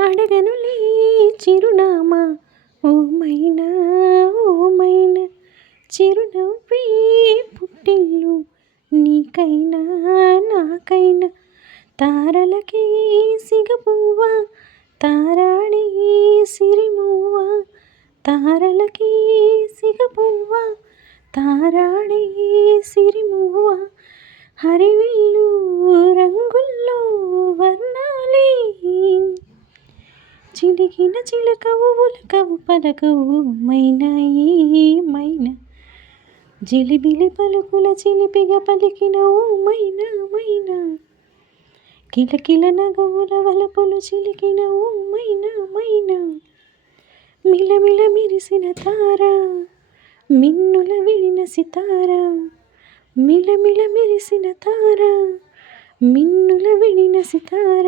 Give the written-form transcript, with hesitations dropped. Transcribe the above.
అడగనులే చిరునామా ఓ మైనా ఓ మైనా చిరునవ్వే పుట్టిల్లు నీకైనా నాకైనా తారలకే సిగపువ్వ తారాడే సిరిమువ్వ తారలకే సిగపువ్వ తారాడే సిరిమువ్వ హరివిల్లు రంగుల్లో వర్ణాలే చిలికిన చిలకవు ఉలకవు పలకవు మైనా మైనా జిలిబిలి పలుకుల చిలిపిగా పలికిన ఓ మైనా మైనా కిలకిల నగవుల వలపులు చిలికిన ఓ మైనా మైనా మిలమిల మెరిసిన తార మిన్నుల విడిన సితార మిలమిల మెరిసిన తార మిన్నుల విడిన సితార